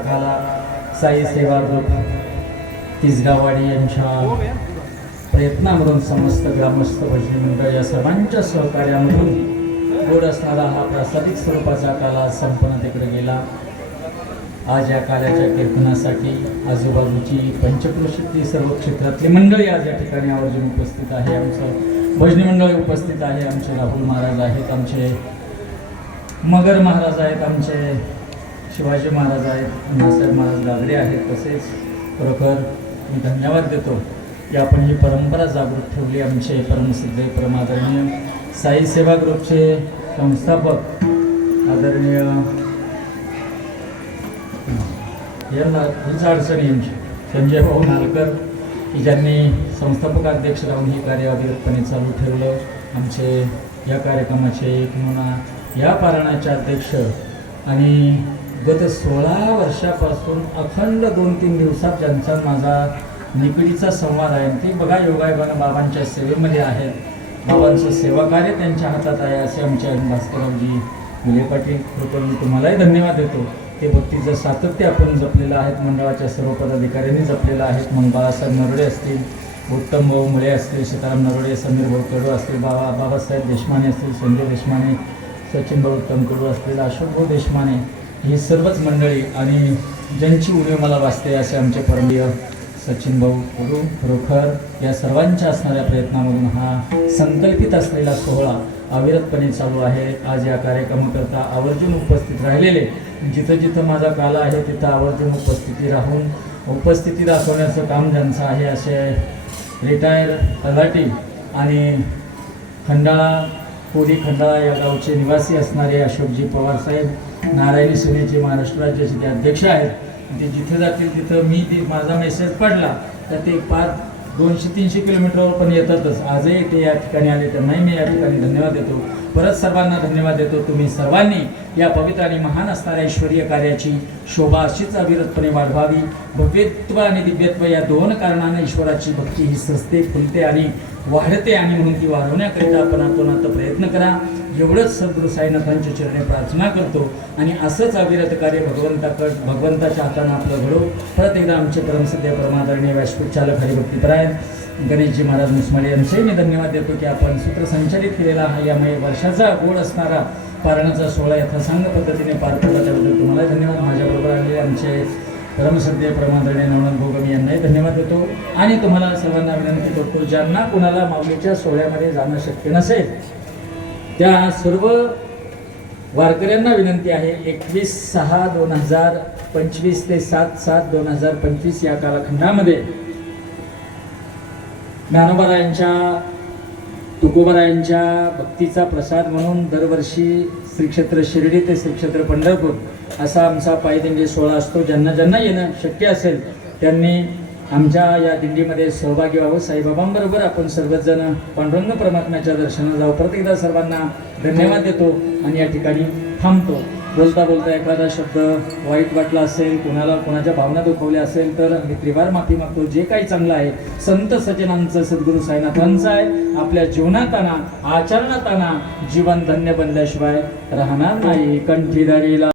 तेरपाचा साई सेवा ग्रुप तिसगावाडी यांच्या प्रयत्नामधून समस्त ग्रामस्थ भजनी मंडळ या सर्वांच्या सहकार्यामधून गोड असणारा हा प्रासादिक स्वरूपाचा काला संपन्नतेकडे गेला. आज या काल्याच्या कीर्तनासाठी आजूबाजूची पंचक्रोशीतली सर्व क्षेत्रातली मंडळी आज या ठिकाणी आवर्जून उपस्थित आहे. आमचं भजनी मंडळी उपस्थित आहे. आमचे राहुल महाराज आहेत आमचे मगर महाराज आहेत आमचे शिवाजी महाराज आहेत अण्णासाहेब महाराज गागडे आहेत तसेच खरोखर मी धन्यवाद देतो. की आपण ही परंपरा जागृत ठेवली आमचे परमसिद्ध परमादरणीय साई सेवा ग्रुपचे संस्थापक आदरणीय यांना हीच अडचणी यांची संजय भाऊ नालकर की ज्यांनी संस्थापक अध्यक्ष राहून हे कार्य अविरतपणे चालू ठेवलं. आमचे या कार्यक्रमाचे एक म्हणा या पारणाचे अध्यक्ष आणि गत सोळा वर्षापासून अखंड दोन तीन दिवसात ज्यांचा माझा निकडीचा संवाद आहे ते बघा योगायोगानं बाबांच्या सेवेमध्ये आहेत. बाबांचं सेवाकार्य त्यांच्या हातात आहे असे आमचे भास्कररावजी मुले पाटील कृपया तुम्हालाही धन्यवाद देतो. ते भक्तीचं सातत्य आपण जपलेलं आहेत मंडळाच्या सर्व पदाधिकाऱ्यांनी जपलेलं आहेत. मग बाळासाहेब नरोडे असतील उत्तम भाऊ मुळे असतील सीताराम नरोडे समीर भाऊ कडू असतील बाबा बाबासाहेब देशमाने असतील संजय देशमाने सचिन भाऊ उत्तम कडू असतील अशोक भाऊ देशमाने ही सर्वच मंडळी आणि ज्यांची उणीव मला वाचते असे आमचे परमप्रिय सचिन भाऊ कडू खरोखर या सर्वांच्या असणाऱ्या प्रयत्नामधून हा संकल्पित असलेला सोहळा अविरतपणे चालू आहे. आज या कार्यक्रमाकरता आवर्जून उपस्थित राहिलेले जिथं जिथं माझा काला आहे तिथं आवर्जून उपस्थिती राहून उपस्थिती दाखवण्याचं काम ज्यांचं आहे असे रिटायर तलाटी आणि खंडाळा कोरी खंडाळा या गावचे निवासी असणारे अशोकजी पवारसाहेब नारायणी सेनेचे महाराष्ट्र राज्याचे ते अध्यक्ष आहेत ते जिथे जातील तिथं मी ती माझा मेसेज पडला तर ते पाच दोनशे तीनशे किलोमीटरवर पण येतातच. आजही ते या ठिकाणी आले त्यांनाही मी या ठिकाणी धन्यवाद देतो. परत सर्वांना धन्यवाद देतो. तुम्ही सर्वांनी या पवित्र आणि महान असणाऱ्या ऐश्वर्य कार्याची शोभा अशीच अविरतपणे वाढवावी. भव्यत्व आणि दिव्यत्व या दोन कारणाने ईश्वराची भक्ती ही सजते फुलते आणि वाढते आणि म्हणून ती वाढवण्याकरिता आपण आता प्रयत्न करा. एवढंच सद्गुरू साईनाथांच्या चरणे प्रार्थना करतो. आणि असंच अविरत कार्य भगवंताकड भगवंताच्या हातानं आपलं घडो. परत एकदा आमचे परमसध्या परमादरणीय व्यासपीठ चालक हरिभक्तीपरायण गणेशजी महाराज मुसमाळे यांचे मी धन्यवाद देतो की आपण सूत्रसंचालित केलेला हा यामुळे वर्षाचा गोड असणारा पारणाचा सोहळा यथासांग पद्धतीने पार पडला. त्याबद्दल तुम्हाला धन्यवाद. माझ्याबरोबर आलेले आमचे परमसध्य प्रमाणे नवनाथ भोगमी यांनाही धन्यवाद देतो. आणि तुम्हाला सर्वांना विनंती करतो ज्यांना कुणाला माऊलीच्या सोहळ्यामध्ये जाणं शक्य नसेल त्या सर्व वारकऱ्यांना विनंती आहे एकवीस सहा दोन हजार पंचवीस ते सात सात दोन हजार पंचवीस या कालखंडामध्ये ज्ञानोबारायांच्या तुकोबारायांच्या भक्तीचा प्रसाद म्हणून दरवर्षी श्रीक्षेत्र शिर्डी ते श्रीक्षेत्र पंढरपूर असा आमचा पायी दिंडी सोहळा असतो. ज्यांना ज्यांना येणं शक्य असेल त्यांनी आमच्या या दिंडीमध्ये सहभागी व्हावं. साईबाबांबरोबर आपण सर्वजण पांडुरंग परमात्म्याच्या दर्शनाला जाऊ. प्रत्येकदा एकदा सर्वांना धन्यवाद देतो आणि या ठिकाणी थांबतो. बोलता बोलता एखादा शब्द वाईट वाटला असेल कुणाला कोणाच्या भावना दुखवल्या असेल तर मी त्रिवार माफी मागतो. जे काही चांगलं आहे संत सजनांचं सद्गुरू साईनाथांचं आहे. आपल्या जीवनात आणा आचरणात आणा जीवन धन्य बनल्याशिवाय राहणार नाही. कंठीदारीला